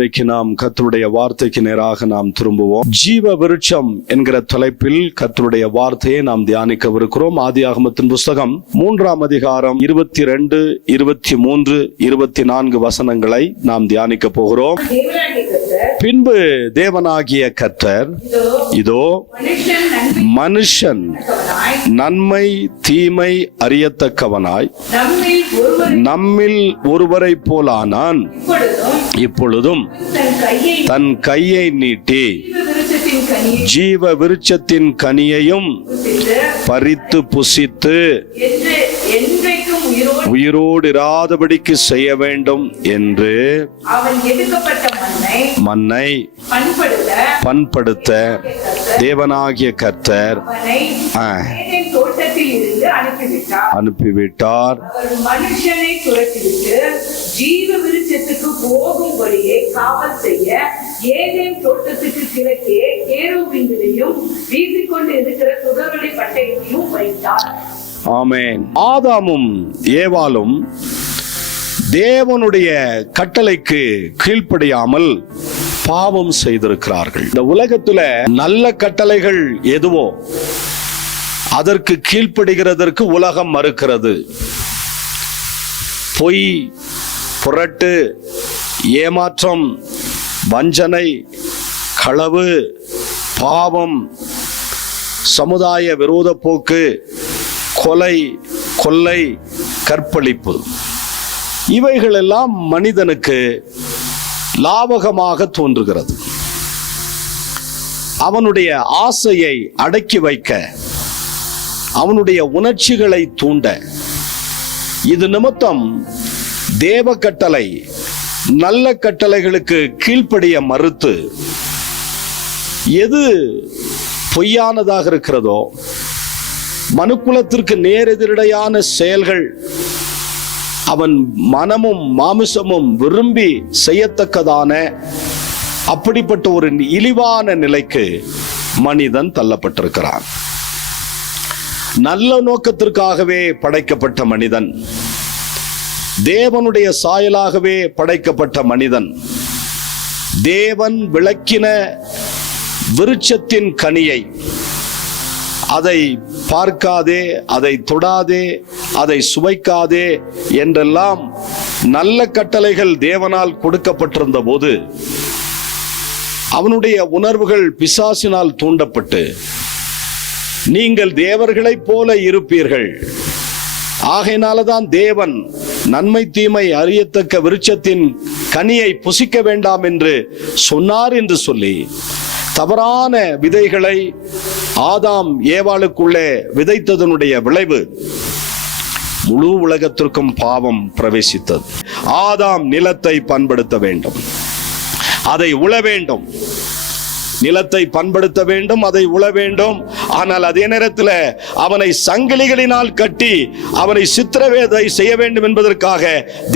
இன்றைக்கு நாம் கர்த்தருடைய வார்த்தைக்கு நேராக நாம் திரும்புவோம். ஜீவ விருட்சம் என்கிற தலைப்பில் கர்த்தருடைய வார்த்தையை நாம் தியானிக்கவிருக்கிறோம். ஆதியாகமத்தின் புஸ்தகம் மூன்றாம் அதிகாரம் இருபத்தி ரெண்டு இருபத்தி மூன்று இருபத்தி நான்கு வசனங்களை நாம் தியானிக்க போகிறோம். பின்பு தேவனாகிய கர்த்தர் இதோ மனுஷன் நன்மை தீமை அறியத்தக்கவனாய் நம்மில் ஒருவரை போலானான். இப்பொழுதும் தன் கையை நீட்டி ஜீவ விருட்சத்தின் கனியையும் பறித்து புசித்து உயிரோடு இராதபடிக்கு செய்ய வேண்டும் என்று மண்ணை பண்படுத்த தேவனாகிய கர்த்தர் அனுப்பிவிட்டார். மனுஷனை துரத்திவிட்டு ஜீவ விருட்சத்துக்கு போகும் வழியை காவல் செய்ய ஏதேன் தோட்டத்துக்கு கிழக்கே கேருவிங்களையும் வீசிக்கொண்டு இருக்கிற சுடர்வழி பட்டயத்தையும் வைத்தார். ஆமேன். ஆதாமும் ஏவாளும் தேவனுடைய கட்டளைக்கு கீழ்ப்படியாமல் பாவம் செய்திருக்கிறார்கள். இந்த உலகத்துல நல்ல கட்டளைகள் எதுவோ அதற்கு கீழ்ப்படுகிறதற்கு உலகம் மறுக்கிறது. பொய் புரட்டு ஏமாற்றம் வஞ்சனை களவு பாவம் சமுதாய விரோத போக்கு கொலை கொள்ளை கற்பழிப்பு. இவைகளெல்லாம் மனிதனுக்கு லாபகமாக தோன்றுகிறது. அவனுடைய ஆசையை அடக்கி வைக்க அவனுடைய உணர்ச்சிகளை தூண்ட இது நிமித்தம் தேவ கட்டளை நல்ல கட்டளைகளுக்கு கீழ்ப்படிய மறுத்து எது பொய்யானதாக இருக்கிறதோ மனுக்குலத்திற்கு நேரெதிரடையான செயல்கள் அவன் மனமும் மாமிசமும் விரும்பி செய்யத்தக்கதான அப்படிப்பட்ட ஒரு இழிவான நிலைக்கு மனிதன் தள்ளப்பட்டிருக்கிறான். நல்ல நோக்கத்திற்காகவே படைக்கப்பட்ட மனிதன் தேவனுடைய சாயலாகவே படைக்கப்பட்ட மனிதன் தேவன் விளக்கின விருட்சத்தின் கனியை அதை பார்க்காதே அதை தொடாதே அதை சுவைக்காதே என்றெல்லாம் நல்ல கட்டளைகள் தேவனால் கொடுக்கப்பட்டிருந்த போது அவனுடைய உணர்வுகள் பிசாசினால் தூண்டப்பட்டு நீங்கள் தேவர்களைப் போல இருப்பீர்கள். ஆகையினாலதான் தேவன் நன்மை தீமை அறியத்தக்க விருட்சத்தின் கனியை புசிக்க வேண்டாம் என்று சொன்னார் என்று சொல்லி தவறான விதைகளை ஆதாம் ஏவாளுக்குள்ளே விதைத்ததனுடைய விளைவு. முழு உலகத்திற்கும் பாவம் பிரவேசித்தது. ஆதாம் நிலத்தை பண்படுத்த வேண்டும். அதை உழ வேண்டும். நிலத்தை பண்படுத்த வேண்டும் அதை உழ வேண்டும். ஆனால் அதே நேரத்தில் அவனை சங்கிலிகளினால் கட்டி அவனை சித்திரவேதை செய்ய வேண்டும் என்பதற்காக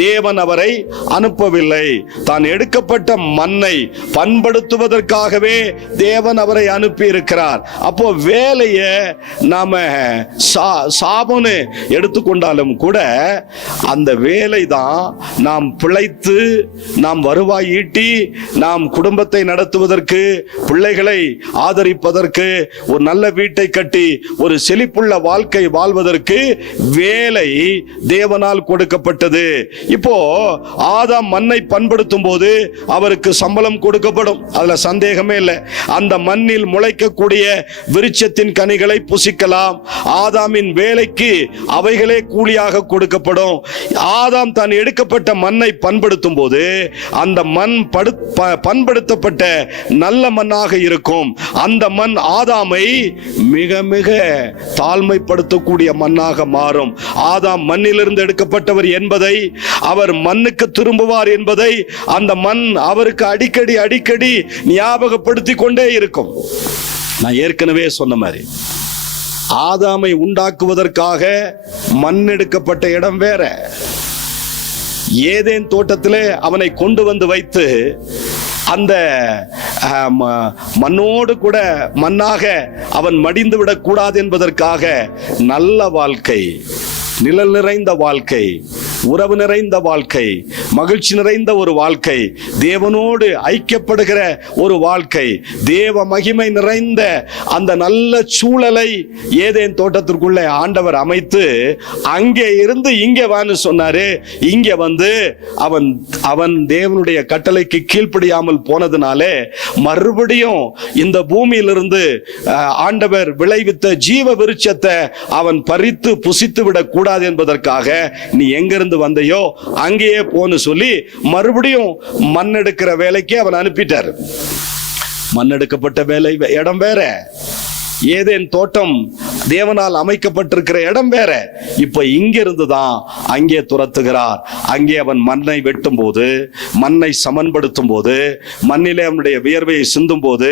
தேவன் அவரை அனுப்பவில்லை. தான் எடுக்கப்பட்ட மண்ணை பண்படுத்துவதற்காகவே தேவன் அவரை அனுப்பி இருக்கிறார் அப்போ வேலையை நாம சா சாபம்னு எடுத்துக்கொண்டாலும் கூட அந்த வேலை தான் நாம் பிழைத்து நாம் வருவாய் ஈட்டி நாம் குடும்பத்தை நடத்துவதற்கு பிள்ளைகளை ஆதரிப்பதற்கு ஒரு நல்ல வீட்டை கட்டி ஒரு செழிப்புள்ள வாழ்க்கை வாழ்வதற்கு வேலை தேவனால் கொடுக்கப்பட்டது. இப்போ ஆதாம் மண்ணை பண்படுத்தும் போது அவருக்கு சம்பளம் கொடுக்கப்படும். அதுல சந்தேகமே இல்லை. அந்த மண்ணில் முளைக்கக்கூடிய விருட்சத்தின் கனிகளை புசிக்கலாம். ஆதாமின் வேலைக்கு அவைகளே கூலியாக கொடுக்கப்படும். ஆதாம் தான் எடுக்கப்பட்ட மண்ணை பண்படுத்தும் போது அந்த மண் படு ப- பண்படுத்தப்பட்ட நல்ல மண்ணாக மண்ணாக இருக்கும். அந்த மண் ஆதாமை மிக மிக தாழ்மைப்படுத்தக்கூடிய மண்ணாக மாறும். ஆதாம் மண்ணிலிருந்து எடுக்கப்பட்டவர் என்பதை அவர் மண்ணுக்கு திரும்புவார் என்பதை அந்த மண் அவருக்கு அடிக்கடி அடிக்கடி ஞாபகப்படுத்தி கொண்டே இருக்கும். நான் ஏற்கனவே சொன்ன மாதிரி ஆதாமை உண்டாக்குவதற்காக மண் எடுக்கப்பட்ட இடம் வேற. ஏதேன் தோட்டத்திலே அவனை கொண்டு வந்து வைத்து அந்த ம- மண்ணோடு கூட மண்ணாக அவன் மடிந்து விடக்கூடாது என்பதற்காக நல்ல வாழ்க்கை. நிழல் நிறைந்த வாழ்க்கை உறவு நிறைந்த வாழ்க்கை மகிழ்ச்சி நிறைந்த ஒரு வாழ்க்கை தேவனோடு ஐக்கியப்படுகிற ஒரு வாழ்க்கை தேவ மகிமை நிறைந்த அந்த நல்ல சூழலை ஏதேன் தோட்டத்திற்குள்ளே ஆண்டவர் அமைத்து அங்கே இருந்து இங்கே வான்னு சொன்னாரு. இங்கே வந்து அவன் அவன் தேவனுடைய கட்டளைக்கு கீழ்ப்படியாமல் போனதுனாலே மறுபடியும் இந்த பூமியிலிருந்து ஆண்டவர் விளைவித்த ஜீவ விருட்சத்தை அவன் பறித்து புசித்து விடக் கூடாது என்பதற்காக நீ எங்கிருந்து வந்தையோ அங்கேயே போன்னு சொல்லி மறுபடியும் மண் எடுக்கிற வேலைக்கு அவன் அனுப்பிட்டார். மண் எடுக்கப்பட்ட வேலை இடம் வேற. ஏதேன் தோட்டம் தேவனால் அமைக்கப்பட்டிருக்கிற இடம் வேற. இப்ப இங்கிருந்து தான் அங்கே துரத்துகிறார். அங்கே அவன் மண்ணை வெட்டும் போது மண்ணை சமன்படுத்தும் போது மண்ணிலே அவனுடைய வியர்வையை சிந்தும் போது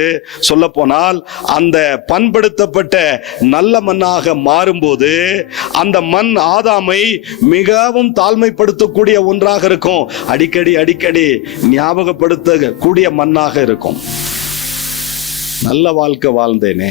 சொல்ல போனால் அந்த பண்படுத்தப்பட்ட நல்ல மண்ணாக மாறும்போது அந்த மண் ஆதாமை மிகவும் தாழ்மைப்படுத்தக்கூடிய ஒன்றாக இருக்கும். அடிக்கடி அடிக்கடி ஞாபகப்படுத்த கூடிய மண்ணாக இருக்கும். நல்ல வாழ்க்கை வாழ்ந்தேனே.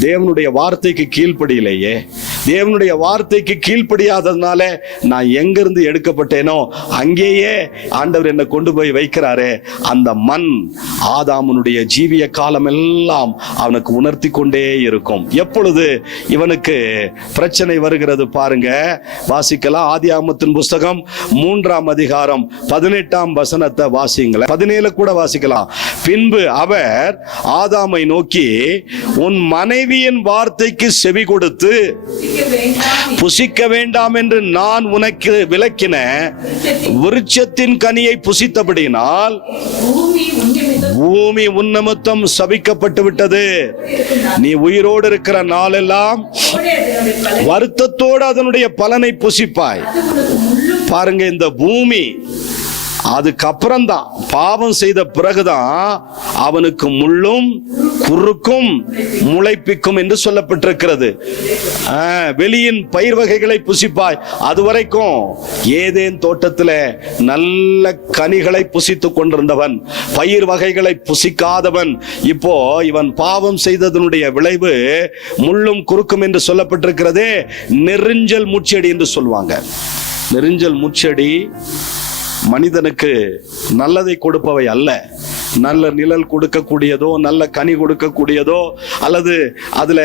தேவனுடைய வார்த்தைக்கு கீழ்ப்படியிலேயே. தேவனுடைய வார்த்தைக்கு கீழ்ப்படியாததுனால நான் எங்கிருந்து எடுக்கப்பட்டேனோ அங்கேயே ஆண்டவர் என்னை கொண்டு போய் வைக்கிறாரே. அந்த மண் ஆதாமனுடைய ஜீவிய காலம் எல்லாம் அவனுக்கு உணர்த்தி கொண்டே இருக்கும். எப்பொழுது இவனுக்கு பிரச்சனை வருகிறது பாருங்க. வாசிக்கலாம். ஆதி ஆமத்தின் புஸ்தகம் மூன்றாம் அதிகாரம் பதினெட்டாம் வசனத்தை வாசிங்களேன். பதினேழு கூட வாசிக்கலாம். பின்பு அவர் ஆதாமை நோக்கி உன் மனைவியின் வார்த்தைக்கு செவி கொடுத்து புசிக்க வேண்டாம் என்று நான் உனக்கு விளக்கின விருட்சத்தின் கனியை புசித்தபடியினால் பூமி உன்னமுத்தம் சபிக்கப்பட்டு விட்டது. நீ உயிரோடு இருக்கிற நாளெல்லாம் வருத்தத்தோடு அதனுடைய பலனை புசிப்பாய். பாருங்க இந்த பூமி அதுக்கப்புறம் தான் பாவம் செய்த பிறகுதான் அவனுக்கு முள்ளும் குறுக்கும் முளைப்பிக்கும் என்று சொல்லப்பட்டிருக்கிறது. வெளியின் பயிர் வகைகளை புசிப்பாய். அது வரைக்கும் ஏதேன் தோட்டத்தில் நல்ல கனிகளை புசித்துக் கொண்டிருந்தவன் பயிர் வகைகளை புசிக்காதவன். இப்போ இவன் பாவம் செய்ததனுடைய விளைவு முள்ளும் குறுக்கும் என்று சொல்லப்பட்டிருக்கிறதே நெருஞ்சல் முச்செடி என்று சொல்லுவாங்க நெருஞ்சல் மூச்சடி மனிதனுக்கு நல்லதை கொடுப்பவை அல்ல. நல்ல நிழல் கொடுக்கக்கூடியதோ நல்ல கனி கொடுக்கக்கூடியதோ அல்லது அதில்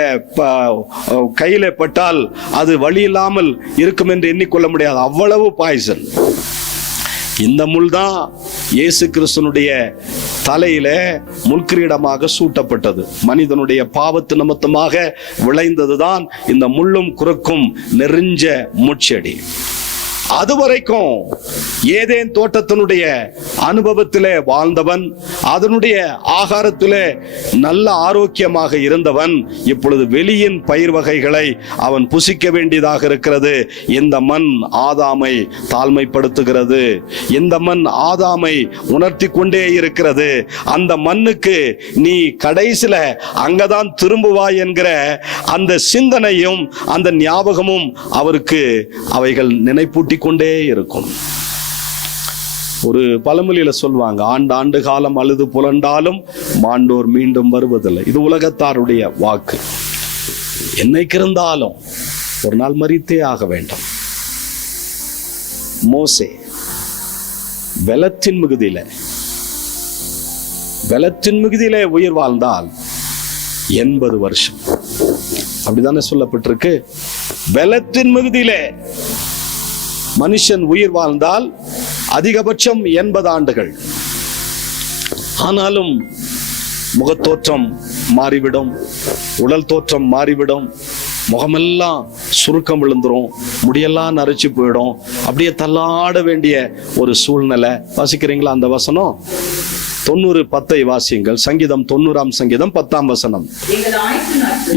கையில் பட்டால் அது வழி இல்லாமல் இருக்கும் என்று எண்ணிக்கொள்ள முடியாது. அவ்வளவு பாய்சன் இந்த முள் தான் இயேசு கிறிஸ்தனுடைய தலையில முள்கிரீடமாக சூட்டப்பட்டது. மனிதனுடைய பாவத்து நிமித்தமாக விளைந்ததுதான் இந்த முள்ளும் குறுக்கும் நெறிஞ்ச முட்செடி அது வரைக்கும் ஏதேன் தோட்டத்தினுடைய அனுபவத்திலே வாழ்ந்தவன் அதனுடைய ஆகாரத்திலே நல்ல ஆரோக்கியமாக இருந்தவன் இப்பொழுது வெளியின் பயிர் வகைகளை அவன் புசிக்க வேண்டியதாக இருக்கிறது. இந்த மண் ஆதாமை தாழ்மைப்படுத்துகிறது. இந்த மண் ஆதாமை உணர்த்தி கொண்டே இருக்கிறது. அந்த மண்ணுக்கு நீ கடைசியில் அங்கதான் திரும்புவாய் என்கிற அந்த சிந்தனையும் அந்த ஞாபகமும் அவருக்கு அவைகள் நினைப்பூட்டி கொண்டே இருக்கும். ஒரு பழமொழியில சொல்லுவாங்க ஆண்டு ஆண்டு காலம் அழுது புலண்டாலும் மாண்டோர் மீண்டும் வருவதில்லை. இது உலகத்தாருடைய வாக்கு. என்னைக்கு இருந்தாலும் ஒரு நாள் மறித்தே ஆக வேண்டும். மோசே வெலத்தின் மிகுதியில வெலத்தின் மிகுதியிலே உயிர் வாழ்ந்தால் எண்பது வருஷம். அப்படிதானே சொல்லப்பட்டிருக்கு? வெலத்தின் மிகுதியிலே மனுஷன் உயிர் வாழ்ந்தால் அதிகபட்சம் எண்பது ஆண்டுகள். ஆனாலும் முகத்தோற்றம் மாறிவிடும் உடல் தோற்றம் மாறிவிடும் முகமெல்லாம் சுருக்கம் விழுந்துரும் முடியெல்லாம் நரைச்சு போயிடும். அப்படியே தள்ளாட வேண்டிய ஒரு சூழ்நிலை. வாசிக்கிறீங்களா அந்த வசனம்? தொண்ணூறு பத்தை வாசியுங்கள். சங்கீதம் தொண்ணூறாம் சங்கீதம் பத்தாம் வசனம்.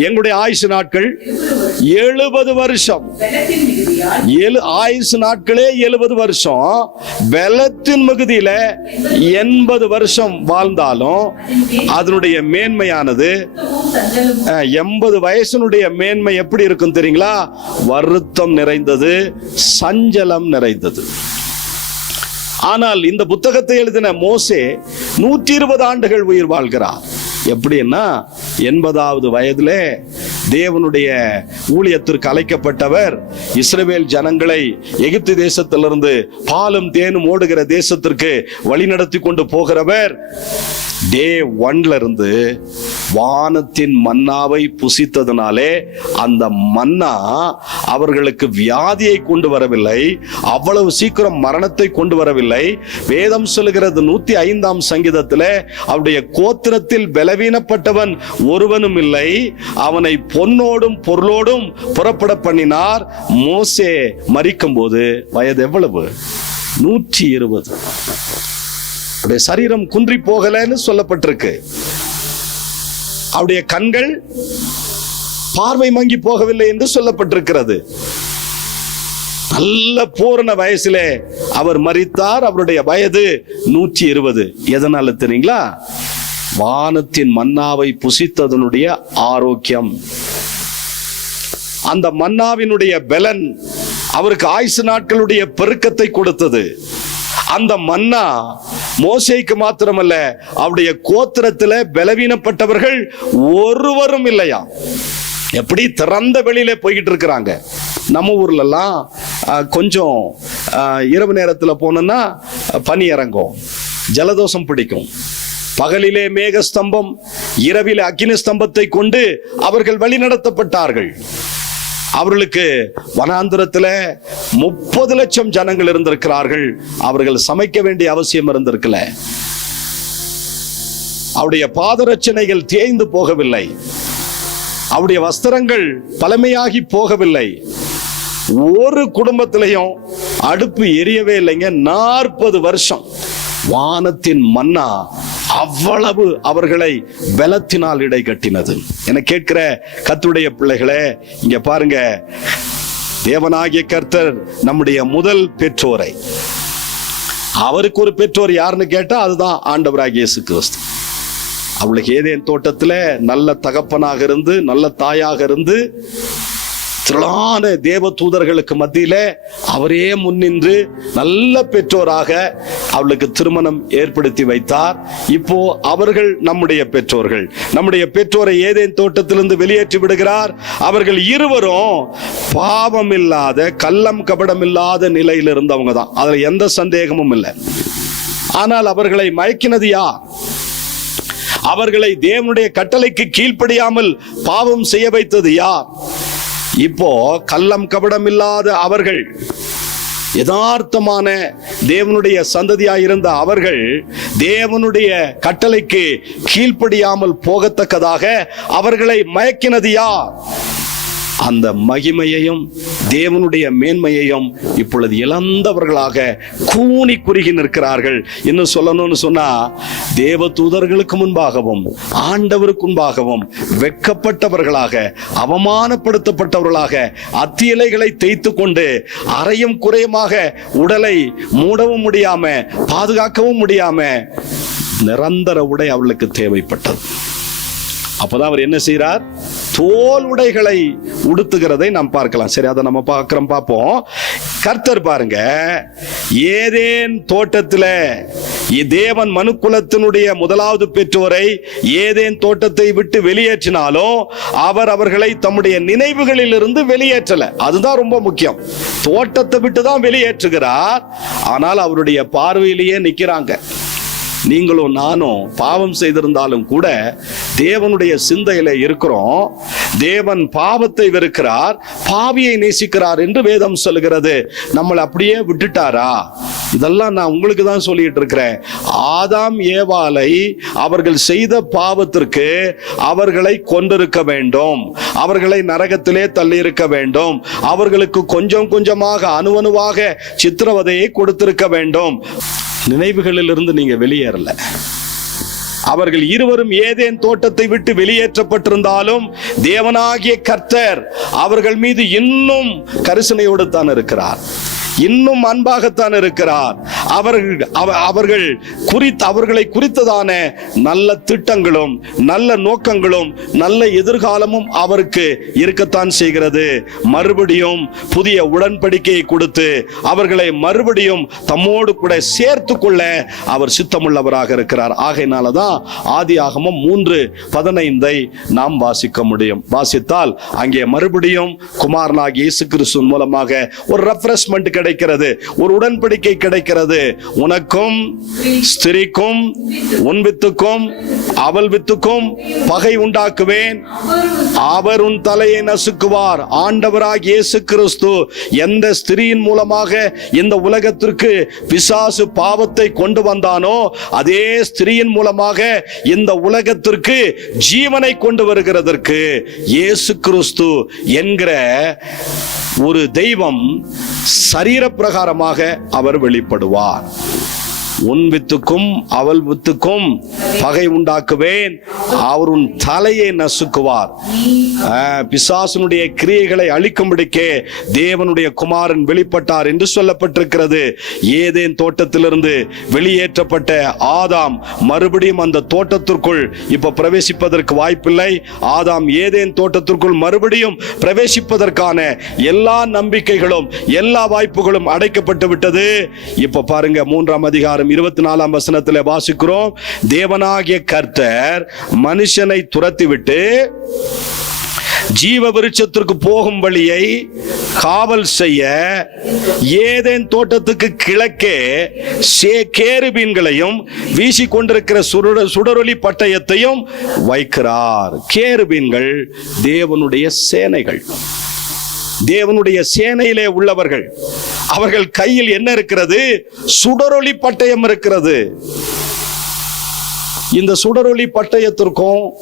எங்களுடைய ஆயுசு நாட்கள் எழுபது வருஷம். ஏழு ஆயுசு நாட்களே எழுபது வருஷம். வெள்ளத்தின் மிகுதியில எண்பது வருஷம் வாழ்ந்தாலும் அதனுடைய மேன்மையானது எண்பது வயசினுடைய மேன்மை எப்படி இருக்கும் தெரியுங்களா? வருத்தம் நிறைந்தது சஞ்சலம் நிறைந்தது. ஆனால் இந்த புத்தகத்தை எழுதின மோசே நூற்றி இருபது ஆண்டுகள் உயிர் வாழ்கிறார். எப்படின்னா எண்பதாவது வயதிலே தேவனுடைய ஊழியத்திற்கு அழைக்கப்பட்டவர் இஸ்ரவேல் ஜனங்களை எகிப்து தேசத்திலிருந்து பாலும் தேனும் ஓடுகிற தேசத்திற்கு வழிநடத்தி கொண்டு போகிறவர் டே ஒன்ல இருந்து வானத்தின் மன்னாவை புசித்ததுனாலே அந்த மன்னா அவர்களுக்கு வியாதியை கொண்டு வரவில்லை. அவ்வளவு சீக்கிரம் மரணத்தை கொண்டு வரவில்லை. வேதம் சொல்லுகிறது நூத்தி ஐந்தாம் சங்கீதத்திலே அவருடைய கோத்திரத்தில் பலவீனப்பட்டவன் ஒருவனும் இல்லை. அவனை பொன்னோடும் பொருளோடும் புறப்பட பண்ணினார். மோசே மறிக்கும் போது வயது எவ்வளவு? நூற்றி இருபது. சரீரம் குன்றி போகலைன்னு சொல்லப்பட்டிருக்கு. அவருடைய கண்கள் பார்வை மங்கி போகவில்லை என்று சொல்லப்பட்டிருக்கிறது. நல்ல பூரண வயசிலே அவர் மறித்தார் அவருடைய வயது நூற்றி இருபது எதனால தெரியுங்களா? வானத்தின் மன்னாவை புசித்ததனுடைய ஆரோக்கியம். அந்த மன்னாவினுடைய பலன் அவருக்கு ஆயுசு நாட்களுடைய பெருக்கத்தை கொடுத்தது. அந்த மன்னா மோசைக்கு மாத்திரமல்ல அவருடைய கோத்திரத்துல பலவீனப்பட்டவர்கள் ஒருவரும் இல்லையா? எப்படி திறந்த வெளியில போய்கிட்டு இருக்கிறாங்க. நம்ம ஊர்ல எல்லாம் கொஞ்சம் இரவு நேரத்துல போனோம்னா பனி இறங்கும். ஜலதோஷம் பிடிக்கும். பகலிலே மேகஸ்தம்பம் இரவிலே அக்கினி ஸ்தம்பத்தை கொண்டு அவர்கள் வழிநடத்தப்பட்டார்கள். அவர்களுக்கு வனாந்திரத்தில் முப்பது லட்சம் ஜனங்கள் இருந்திருக்கிறார்கள். அவர்கள் சமைக்க வேண்டிய அவசியம் இருந்திருக்கல. அவருடைய பாதரச்சனைகள் தேய்ந்து போகவில்லை. அவருடைய வஸ்திரங்கள் பழமையாகி போகவில்லை. ஒரு குடும்பத்திலையும் அடுப்பு எரியவே இல்லைங்க. நாற்பது வருஷம். வானத்தின் மன்னா அவ்வளவு அவர்களை பலத்தினால் இடை கட்டினது. என கேட்கிற கத்துடைய பிள்ளைகளே இங்க பாருங்க. தேவனாகிய கர்த்தர் நம்முடைய முதல் பெற்றோரை. அவருக்கு ஒரு பெற்றோர் யாருன்னு கேட்டா அதுதான் ஆண்டவராக இயேசு கிறிஸ்து. அவளுக்கு ஏதேன் தோட்டத்துல நல்ல தகப்பனாக இருந்து நல்ல தாயாக இருந்து திரளான தேவ தூதர்களுக்கு மத்தியில அவரே முன்னின்று நல்ல பெற்றோராக அவளுக்கு திருமணம் ஏற்படுத்தி வைத்தார். இப்போ அவர்கள் நம்முடைய பெற்றோர்கள். நம்முடைய பெற்றோரை ஏதேன் தோட்டத்திலிருந்து வெளியேற்றி விடுகிறார். அவர்கள் இருவரும் பாவம் இல்லாத கள்ளம் கபடம் இல்லாத நிலையில் இருந்தவங்க தான். அதுல எந்த சந்தேகமும் இல்லை. ஆனால் அவர்களை மயக்கினது யார்? அவர்களை தேவனுடைய கட்டளைக்கு கீழ்ப்படியாமல் பாவம் செய்ய வைத்தது யார்? இப்போ கள்ளம் கபடம் இல்லாத அவர்கள் யதார்த்தமான தேவனுடைய சந்ததியாக இருந்த அவர்கள் தேவனுடைய கட்டளைக்கு கீழ்ப்படியாமல் போகத்தக்கதாக அவர்களை மயக்கினது யார்? அந்த மகிமையையும் தேவனுடைய மேன்மையையும் இப்பொழுது இழந்தவர்களாக கூனி குறுகி நிற்கிறார்கள். இன்னும் சொல்லணும்னு சொன்னா தேவ தூதர்களுக்கு முன்பாகவும் ஆண்டவருக்கு முன்பாகவும் வெட்கப்பட்டவர்களாக அவமானப்படுத்தப்பட்டவர்களாக அத்தியலைகளை தேய்த்து கொண்டு அறையும் குறையுமாக உடலை மூடவும் முடியாம பாதுகாக்கவும் முடியாம நிரந்தர உடை அவளுக்கு தேவைப்பட்டது. அப்பதான் அவர் என்ன செய்கிறார் தோல் உடைகளை உடுத்துகிறதை நாம் பார்க்கலாம். சரி அதை நம்ம பார்க்கிறோம் பார்ப்போம். கர்த்தர் பாருங்க ஏதேன் தோட்டத்தில் இ- தேவன் மனுக்குலத்தினுடைய முதலாவது பெற்றோரை ஏதேன் தோட்டத்தை விட்டு வெளியேற்றினாலும் அவர் அவர்களை தம்முடைய நினைவுகளில் இருந்து வெளியேற்றல. அதுதான் ரொம்ப முக்கியம். தோட்டத்தை விட்டு தான் வெளியேற்றுகிறார் ஆனால் அவருடைய பார்வையிலேயே நிற்கிறாங்க. நீங்களும் நானும் பாவம் செய்திருந்தாலும் கூட தேவனுடைய சிந்தையில இருக்கிறோம். தேவன் பாவத்தை வெறுக்கிறார் பாவியை நேசிக்கிறார் என்று வேதம் சொல்லுகிறது. நம்மளை அப்படியே விட்டுட்டாரா? இதெல்லாம் நான் உங்களுக்கு தான் சொல்லிட்டு இருக்கிறேன். ஆதாம் ஏவாலை அவர்கள் செய்த பாவத்திற்கு அவர்களை கொண்டிருக்க வேண்டும். அவர்களை நரகத்திலே தள்ளியிருக்க வேண்டும். அவர்களுக்கு கொஞ்சம் கொஞ்சமாக அணுவணுவாக சித்திரவதையை கொடுத்திருக்க வேண்டும். நினைவுகளிலிருந்து நீங்க வெளியேறல. அவர்கள் இருவரும் ஏதேன் தோட்டத்தை விட்டு வெளியேற்றப்பட்டிருந்தாலும் தேவனாகிய கர்த்தர் அவர்கள் மீது இன்னும் கரிசனையோடு தான் இருக்கிறார். இன்னும் அன்பாகத்தான் இருக்கிறார். அவர்கள் அவர்கள் குறித்து அவர்களை குறித்ததான நல்ல திட்டங்களும் நல்ல நோக்கங்களும் நல்ல எதிர்காலமும் அவருக்கு இருக்கத்தான் செய்கிறது. மறுபடியும் புதிய உடன்படிக்கையை கொடுத்து அவர்களை மறுபடியும் தம்மோடு கூட சேர்த்து கொள்ள அவர் சித்தமுள்ளவராக இருக்கிறார். ஆகையினால தான் ஆதி ஆகமம் மூன்று பதினைந்தை நாம் வாசிக்க முடியும். வாசித்தால் அங்கே மறுபடியும் குமாரனாக இயேசு கிறிஸ்துவின் மூலமாக ஒரு ரெஃப்ரெஷ்மெண்ட் கிடைக்கிறது. ஒரு உடன்படிக்கை கிடைக்கிறது. உனக்கும் ஸ்திரிக்கும் உன் வித்துக்கும் அவள் வித்துக்கும் பகை உண்டாக்குவேன். அவர் உன் தலையை நசுக்குவார். ஆண்டவராக இயேசு கிறிஸ்து எந்த ஸ்திரியின் மூலமாக இந்த உலகத்திற்கு பிசாசு பாவத்தை கொண்டு வந்தானோ அதே ஸ்திரியின் மூலமாக இந்த உலகத்திற்கு ஜீவனை கொண்டு வருகிறதற்கு இயேசு கிறிஸ்து என்கிற ஒரு தெய்வம் சரீரப்பிரகாரமாக அவர் வெளிப்படுவார். உன் வித்துக்கும் அவள் வித்துக்கும் பகை உண்டாக்குவேன். அவர் உன் தலையை நசுக்குவார். பிசாசனுடைய கிரியைகளை அழிக்கும்படிக்கே தேவனுடைய குமாரன் வெளிப்பட்டார் என்று சொல்லப்பட்டிருக்கிறது. ஏதேன் தோட்டத்திலிருந்து வெளியேற்றப்பட்ட ஆதாம் மறுபடியும் அந்த தோட்டத்திற்குள் இப்ப பிரவேசிப்பதற்கு வாய்ப்பில்லை. ஆதாம் ஏதேன் தோட்டத்திற்குள் மறுபடியும் பிரவேசிப்பதற்கான எல்லா நம்பிக்கைகளும் எல்லா வாய்ப்புகளும் அடைக்கப்பட்டு விட்டது இப்ப பாருங்க மூன்றாம் அதிகாரம் இருபத்தி நாலாம் வசனத்துல வாசிக்கிறோம். தேவனாகிய கர்த்தர் மனுஷனை துரத்திவிட்டு ஜீவ விருட்சத்திற்கு போகும் வழியை காவல் செய்ய ஏதேன் தோட்டத்துக்கு கிழக்கே சே கேருபீன்களையும் வீசி கொண்டிருக்கிற சுடர சுடரொளி பட்டயத்தையும் வைக்கிறார். கேருபீன்கள் தேவனுடைய சேனைகள். தேவனுடைய சேனையிலே உள்ளவர்கள் அவர்கள் கையில் என்ன இருக்கிறது? சுடரொளி பட்டயம் இருக்கிறது. இந்த சுடரொளி பட்டயத்திற்கும்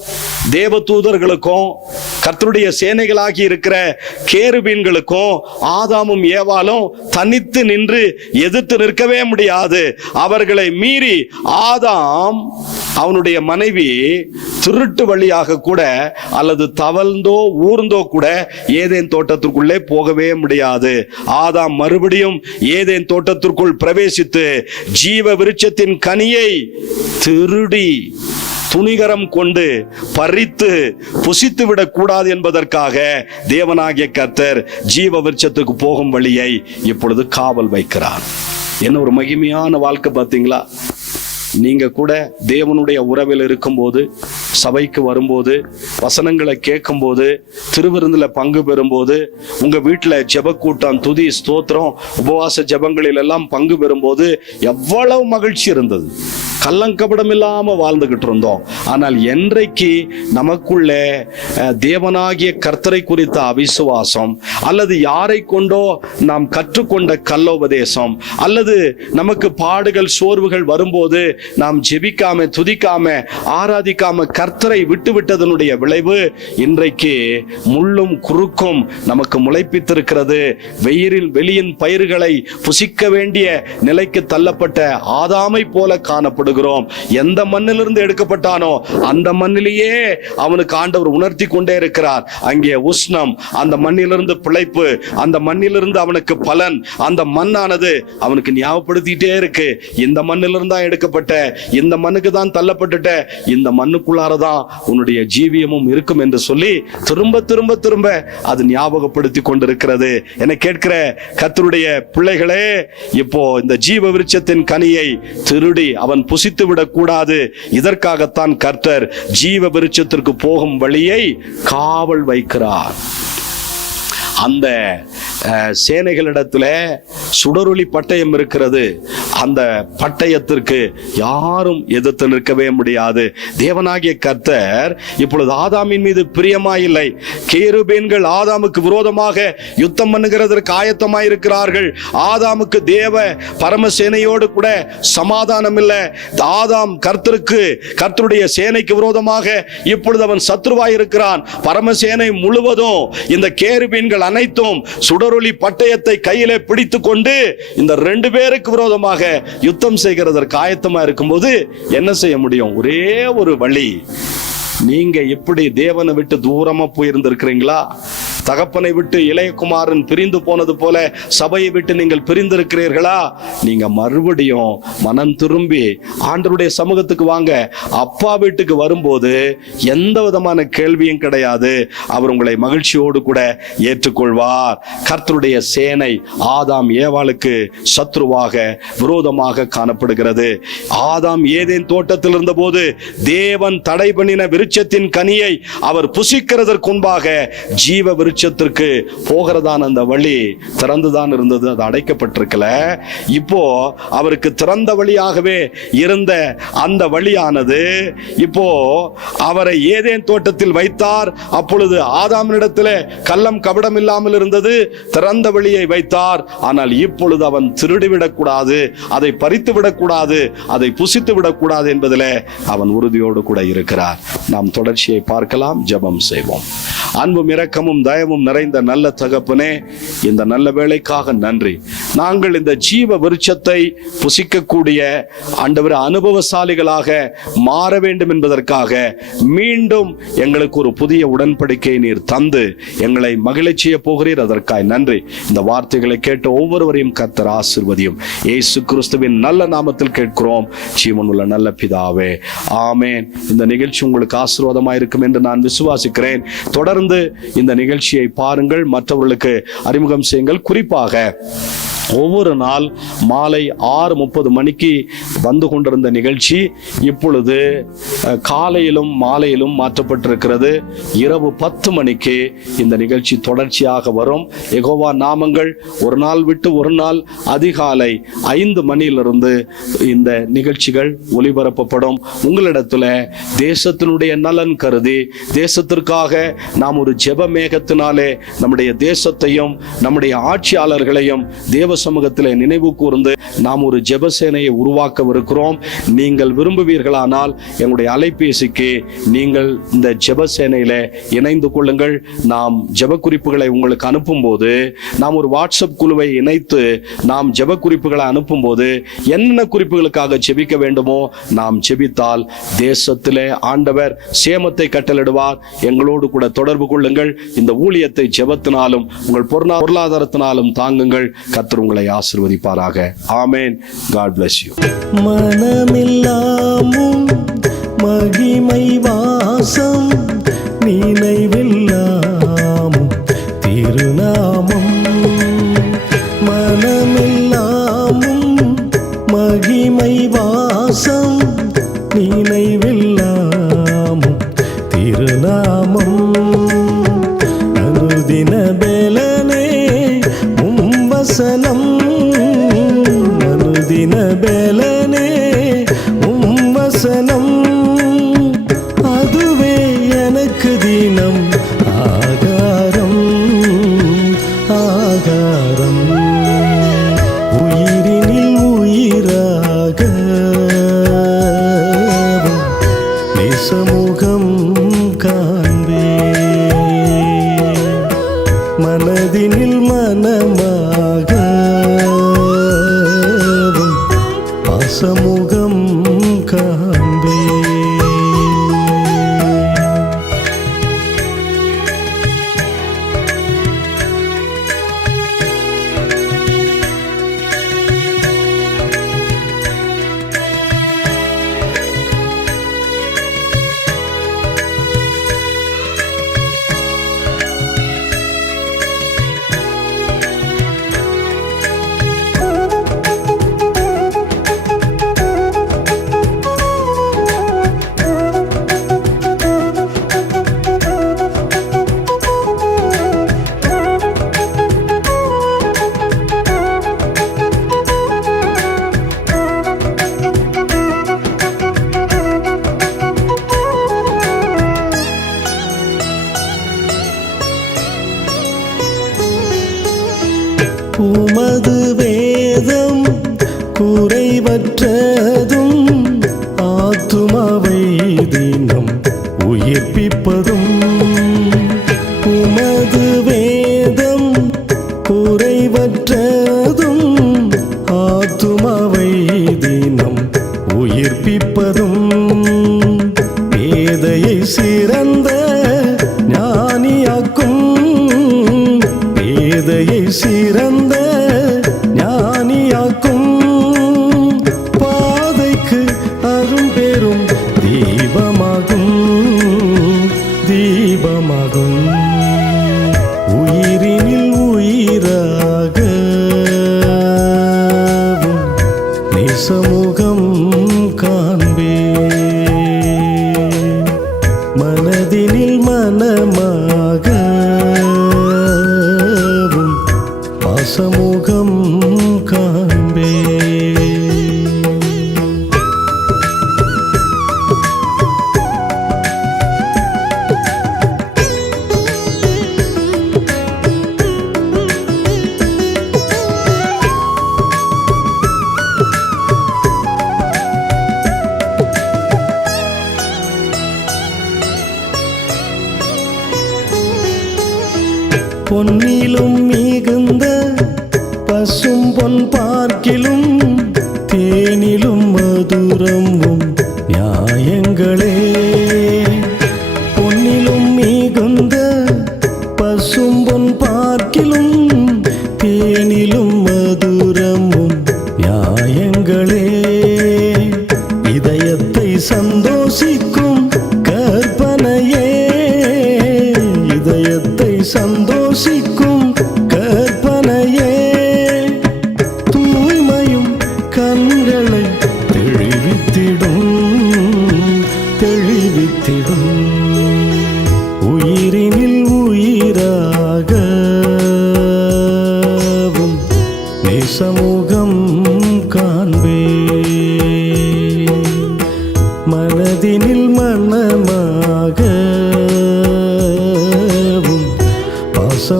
தேவ தூதர்களுக்கும் கர்த்தருடைய சேனைகளாகி இருக்கிற கேருபீன்களுக்கும் ஆதாமும் ஏவாலும் தனித்து நின்று எதிர்த்து நிற்கவே முடியாது. அவர்களை மீறி ஆதாம் அவனுடைய மனைவி திருட்டு வழியாக கூட அல்லது தவழ்ந்தோ ஊர்ந்தோ கூட ஏதேன் தோட்டத்திற்குள்ளே போகவே முடியாது. ஆதாம் மறுபடியும் ஏதேன் தோட்டத்திற்குள் பிரவேசித்து ஜீவ விருட்சத்தின் கனியை திருடி துணிகரம் கொண்டு பறித்து புசித்து விடக்கூடாது என்பதற்காக தேவனாகிய கர்த்தர் ஜீவ விருட்சத்துக்கு போகும் வழியை இப்பொழுது காவல் வைக்கிறார். என்ன ஒரு மகிமையான வாழ்க்கை பார்த்தீங்களா? நீங்க கூட தேவனுடைய உறவில் இருக்கும்போது சபைக்கு வரும்போது வசனங்களை கேட்கும்போது திருவிருந்தில் பங்கு பெறும்போது உங்க வீட்டில் ஜெப கூட்டம் துதி ஸ்தோத்திரம் உபவாச ஜெபங்களில் எல்லாம் பங்கு பெறும்போது எவ்வளவு மகிழ்ச்சி இருந்தது. கள்ளங்கபடம் இல்லாமல் வாழ்ந்துகிட்டு இருந்தோம். ஆனால் என்றைக்கு நமக்குள்ளே தேவனாகிய கர்த்தரை குறித்த அவிசுவாசம் அல்லது யாரை கொண்டோ நாம் கற்றுக்கொண்ட கல்லோபதேசம் அல்லது நமக்கு பாடுகள் சோர்வுகள் வரும்போது நாம் ஜெபிக்காம துதிக்காம ஆராதிக்காம கர்த்தரை விட்டுவிட்டதனுடைய விளைவு இன்றைக்கு முள்ளும் குறுக்கும் நமக்கு முளைப்பித்திருக்கிறது. வெயிலில் வெளியின் பயிர்களை புசிக்க வேண்டிய நிலைக்கு தள்ளப்பட்ட ஆதாமை போல காணப்படுகிறோம். எந்த மண்ணிலிருந்து எடுக்கப்பட்டானோ அந்த மண்ணிலேயே அவனுக்கு ஆண்டவர் உணர்த்தி கொண்டே இருக்கிறார். அங்கே உஷ்ணம் அந்த மண்ணிலிருந்து பிழைப்பு அந்த மண்ணிலிருந்து அவனுக்கு பலன் அந்த மண்ணானது அவனுக்கு ஞாபகப்படுத்திட்டே இருக்கு. இந்த மண்ணிலிருந்து தான் எடுக்கப்பட்ட இந்த மண்ணுக்கு தான் தள்ளப்பட்டுட்ட இந்த தான் உன்னுடைய ஜீவியமும் இருக்கும் என்று சொல்லி திரும்ப திரும்ப திரும்ப அது ஞாபகப்படுத்தி கொண்டிருக்கிறது. என கேட்கிற கர்த்தருடைய பிள்ளைகளே இப்போ இந்த ஜீவ விருட்சத்தின் கனியை திருடி அவன் புசித்து விடக்கூடாது. இதற்காகத்தான் கர்த்தர் ஜீவ விருட்சத்திற்கு போகும் வழியை காவல் வைக்கிறார். அந்த சேனைகளிடத்தில் சேனைகளிடத்துல சுடரொளி பட்டயம் இருக்கிறது. அந்த பட்டயத்திற்கு யாரும் எதிர்த்து நிற்கவே முடியாது. தேவனாகிய கர்த்தர் இப்பொழுது ஆதாமின் மீது பிரியமாயில்லை. கேருபீன்கள் ஆதாமுக்கு விரோதமாக யுத்தம் பண்ணுகிறதற்கு ஆயத்தமாய் இருக்கிறார்கள் ஆதாமுக்கு தேவ பரமசேனையோடு கூட சமாதானம் இல்லை ஆதாம் கர்த்தருக்கு கர்த்தருடைய சேனைக்கு விரோதமாக இப்பொழுது அவன் சத்ருவாய் இருக்கிறான் பரமசேனை முழுவதும் இந்த கேருபீன்கள் அனைத்தும் சுடரொளி பட்டயத்தை கையிலே பிடித்து கொண்டு இந்த ரெண்டு பேருக்கு விரோதமாக யுத்தம் செய்கிறதற்கு ஆயத்தமா இருக்கும்போது என்ன செய்ய முடியும்? ஒரே ஒரு வழி. நீங்க எப்படி தேவனை விட்டு தூரமா போயிருந்திருக்கிறீங்களா? தகப்பனை விட்டு இளையகுமாரன் பிரிந்து போனது போல சபையை விட்டு நீங்கள் பிரிந்திருக்கிறீர்களா? நீங்க மறுபடியும் மனம் திரும்பி ஆண்டருடைய சமூகத்துக்கு வாங்க. அப்பா வீட்டுக்கு வரும்போது எந்த விதமான கேள்வியும் கிடையாது. அவர் உங்களை மகிழ்ச்சியோடு கூட ஏற்றுக்கொள்வார். கர்த்தருடைய சேனை ஆதாம் ஏவாளுக்கு சத்ருவாக விரோதமாக காணப்படுகிறது. ஆதாம் ஏதேன் தோட்டத்தில் இருந்தபோது தேவன் தடை பண்ணின விருட்சத்தின் கனியை அவர் புசிக்கிறதற்கு முன்பாக ஜீவ விருட்சத்திற்கு போகிறதான அந்த வழி திறந்துதான் இருந்தது அது அடைக்கப்பட்டிருக்கல. இப்போ அவருக்கு திறந்த வழியாகவே இருந்த அந்த வழியானது இப்போ அவரை ஏதேன் தோட்டத்தில் வைத்தார் அப்பொழுது ஆதாமனிடத்தில் கள்ளம் கபடம் இல்லாமல் இருந்தது திறந்த வழியை வைத்தார் ஆனால் இப்பொழுது அவன் திருடிவிடக்கூடாது அதை பறித்து விடக்கூடாது அதை புசித்து விடக்கூடாது என்பதில் அவன் உறுதியோடு கூட இருக்கிறார் நாம் தொடர்ச்சியை பார்க்கலாம் ஜெபம் செய்வோம். அன்பும் இரக்கமும் தயவும் நிறைந்த நல்ல தகப்பனே இந்த நல்ல வேலைக்காக நன்றி. நாங்கள் இந்த ஜீவ விருட்சத்தை புசிக்கக்கூடிய ஆண்டவர் அனுபவசாலிகளாக மாற வேண்டும் என்பதற்காக மீண்டும் எங்களுக்கு ஒரு புதிய உடன்படிக்கை நீர் தந்து எங்களை மகிழச் செய்ய போகிறீர். அதற்காய் நன்றி. இந்த வார்த்தைகளை கேட்ட ஒவ்வொருவரையும் கத்தர் ஆசிர்வதியும். இயேசு கிறிஸ்துவின் நல்ல நாமத்தில் கேட்கிறோம். ஜீவனுள்ள நல்ல பிதாவே ஆமேன். இந்த நிகழ்ச்சி உங்களுக்கு ஆசீர்வாதமாக இருக்கும் என்று நான் விசுவாசிக்கிறேன். தொடர்ந்து இந்த நிகழ்ச்சியை பாருங்கள். மற்றவர்களுக்கு அறிமுகம் செய்யுங்கள். குறிப்பாக ஒவ்வொரு நாள் மாலை ஆறு முப்பது மணிக்கு வந்து கொண்டிருந்த நிகழ்ச்சி இப்பொழுது காலையிலும் மாலையிலும் மாற்றப்பட்டிருக்கிறது. இரவு பத்து மணிக்கு இந்த நிகழ்ச்சி தொடர்ச்சியாக வரும். எகோவா நாமங்கள் ஒரு நாள் விட்டு ஒரு நாள் அதிகாலை ஐந்து மணியிலிருந்து இந்த நிகழ்ச்சிகள் ஒளிபரப்பப்படும். உங்களிடத்துல தேசத்தினுடைய நலன் கருதி தேசத்திற்காக நாம் ஒரு ஜெப மேகத்தினாலே நம்முடைய தேசத்தையும் நம்முடைய ஆட்சியாளர்களையும் தேவ சமூகத்தில் நினைவு கூர்ந்து நாம் ஒரு ஜெபசேனையை உருவாக்கவிருக்கிறோம். நீங்கள் விரும்புவீர்களானால் எங்களுடைய அலைபேசிக்கு நீங்கள் இந்த ஜெபசேனையில் இணைந்து கொள்ளுங்கள். நாம் ஜெப குறிப்புகளை உங்களுக்கு அனுப்பும்போது நாம் ஒரு வாட்ஸ்அப் குழுவை இணைத்து நாம் ஜெப குறிப்புகளை அனுப்பும்போது என்னென்ன குறிப்புகளுக்காக ஜெபிக்க வேண்டுமோ நாம் ஜெபித்தால் தேசத்திலே ஆண்டவர் சேமத்தை கட்டளிடுவார் எங்களோடு கூட தொடர்பு கொள்ளுங்கள். இந்த ஊழியத்தை ஜெபத்தினாலும் உங்கள் பொருளாதாரத்தினாலும் தாங்குங்கள். கத்திரும் உங்களை ஆசிர்வதிப்பாராக. ஆமேன் காட் பிளஸ் யூ மனமில்லாமும் மகிமை வாசம் நினைவில்லாமும் திருநாமம். மனமில்லாமும் மகிமை வாசம் ruim. வாக்கிலும் தேனிலும் மதுரம்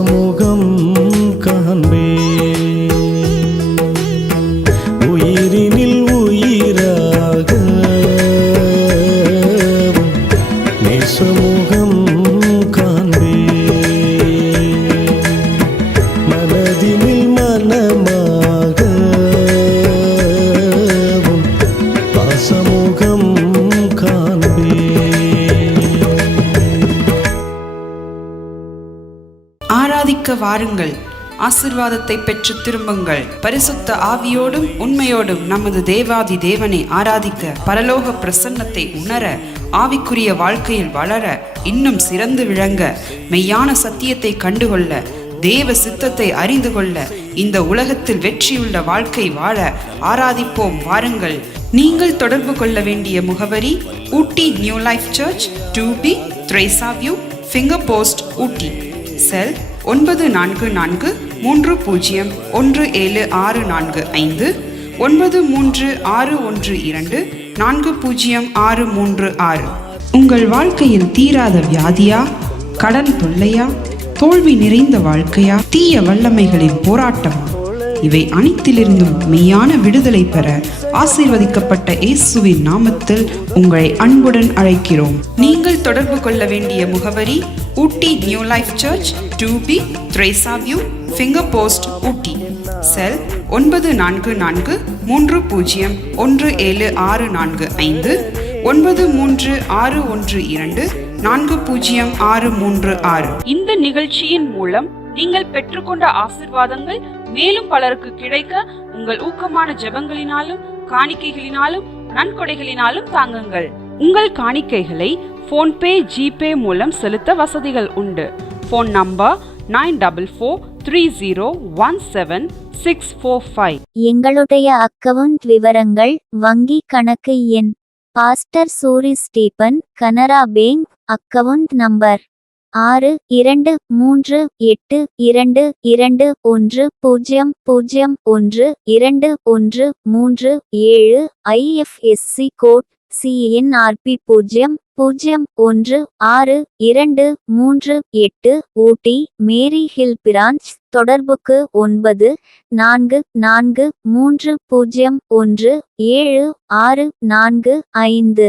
முகம் காண்பே ஆசிர்வாதத்தை பெற்று திரும்புங்கள். பரிசுத்த ஆவியோடும் உண்மையோடும் நமது தேவாதி தேவனை ஆராதிக்க பரலோக பிரசன்னத்தை உணர ஆவிக்குரிய வாழ்க்கையில் வளர இன்னும் சிறந்து விளங்க மெய்யான சத்தியத்தை கண்டுகொள்ள தேவ சித்தத்தை அறிந்து கொள்ள இந்த உலகத்தில் வெற்றியுள்ள வாழ்க்கை வாழ ஆராதிப்போம் வாருங்கள். நீங்கள் தொடர்பு கொள்ள வேண்டிய முகவரி Ooty New Life Church two B Theresa View Finger Post Ooty. Cell ஒன்பது நான்கு நான்கு மூன்று பூஜ்ஜியம் ஒன்று ஏழு ஆறு நான்கு ஐந்து ஒன்பது மூன்று ஆறு ஒன்று இரண்டு நான்கு பூஜ்ஜியம் ஆறு மூன்று ஆறு. உங்கள் வாழ்க்கையில் தீராத வியாதியா? கடன் தொல்லையா? தோல்வி நிறைந்த வாழ்க்கையா? தீய வல்லமைகளின் போராட்டமா? இவை அனைத்திலிருந்தும் மெய்யான விடுதலை பெற ஆசீர்வதிக்கப்பட்ட இயேசுவின் நாமத்தில் உங்களை அன்புடன் அழைக்கிறோம். நீங்கள் தொடர்பு கொள்ள வேண்டிய முகவரி Ooty New Life Church two B Theresa View Finger Post Ooty. Cell ஒன்பது நான்கு நான்கு மூன்று பூஜ்ஜியம் ஒன்று ஏழு ஆறு நான்கு ஐந்து ஒன்பது மூன்று ஆறு ஒன்று இரண்டு நான்கு பூஜ்ஜியம் ஆறு மூன்று ஆறு. இந்த நிகழ்ச்சியின் மூலம் நீங்கள் பெற்றுக்கொண்ட ஆசிர்வாதங்கள் மேலும் பலருக்கு கிடைக்க உங்கள் ஊக்கமான ஜெபங்களினாலும் காணிக்கைகளினாலும் நன்கொடைகளினாலும் தாங்குங்கள். உங்கள் காணிக்கைகளை போன்பே ஜிபே மூலம் செலுத்த வசதிகள் உண்டு. Phone number nine double four three zero one seven six four five எங்களுடைய அக்கவுண்ட் விவரங்கள் வங்கி கணக்கு எண் pastor Suri Stephen Canara bank account number ஆறு இரண்டு மூன்று எட்டு இரண்டு இரண்டு ஒன்று பூஜ்ஜியம் பூஜ்ஜியம் ஒன்று இரண்டு ஒன்று மூன்று ஏழு ஐஎஃப்எஸ்சி கோட் சிஎன்ஆர்பி பூஜ்ஜியம் பூஜ்ஜியம் ஒன்று ஆறு இரண்டு மூன்று எட்டு ஊட்டி மேரி ஹில் பிரான்ச் தொடர்புக்கு ஒன்பது நான்கு நான்கு மூன்று பூஜ்ஜியம் ஒன்று ஏழு ஆறு நான்கு ஐந்து.